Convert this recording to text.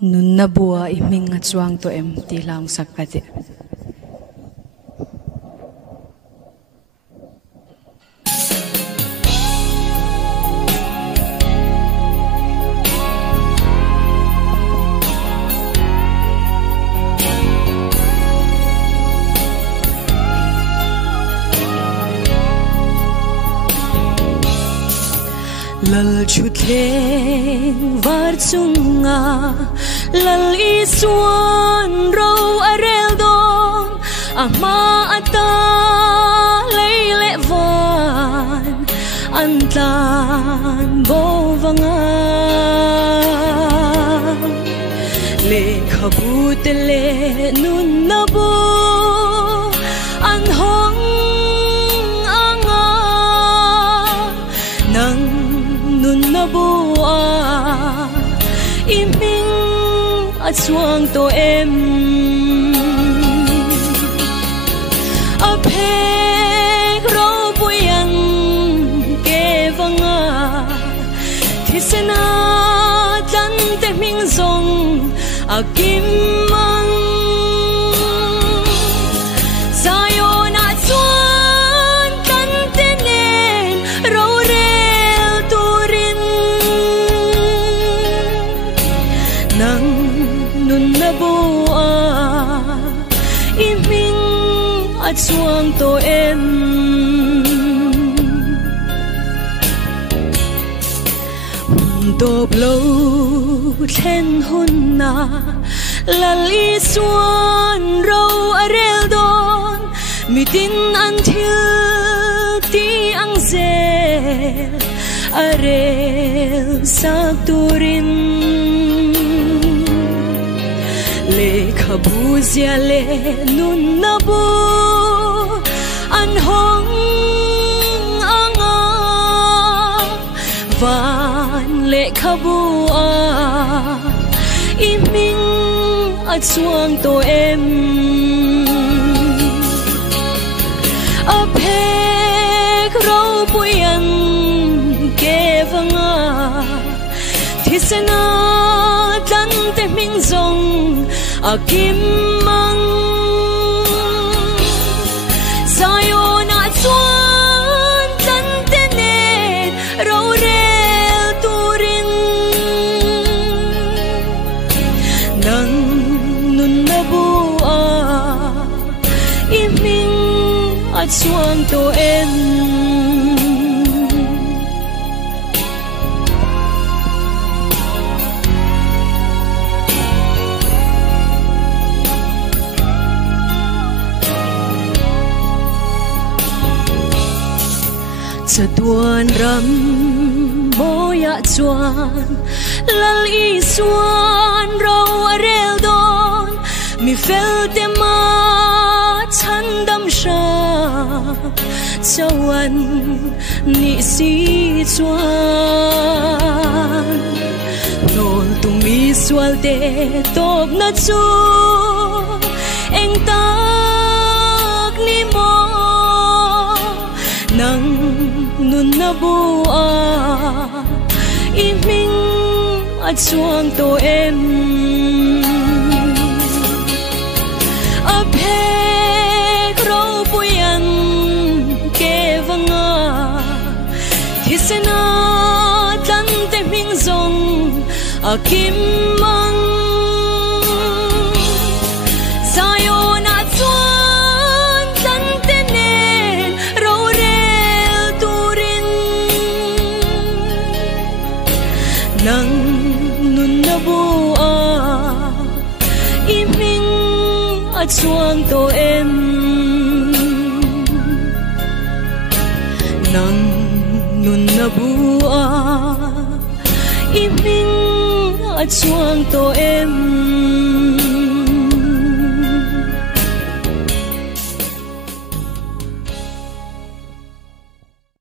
nun na bua iming at suang to em tilang sakate. Lal chút lên var chunga lal isuan ro arel don ama ata leile van antan bovanga le khabutele nun nabu an hong anga nang nun nabua iming at suang to em apek ro buyang kevanga thisena tan te ming zong akim mang sayon at suan tan tenen ro nun nabua iming at suang to em do blow ten hunna lali suan ro arel don mitin until ti ang zel arel sakturin le khabuzia le nun nabu an hong anga van le khabua iming at suang to em apek ro buyang kevanga thisena tan te ming zong akim mang sayon at suan tan tenen ro rel turin nang nun nabua iming at suang to em sa tuan ram boya chuan lal isuan ro arel don mi fel te ma chandam sha chawan ni si chuan nol tu mi swal te top na chu eng tak ni mo nang nun nabua iming at suang to em apek ro buyang kevanga thisena tan te ming zong akim mang sayon at suan tan tenen ro nang nun nabua iming at suang to em nang nun nabua iming at suang to em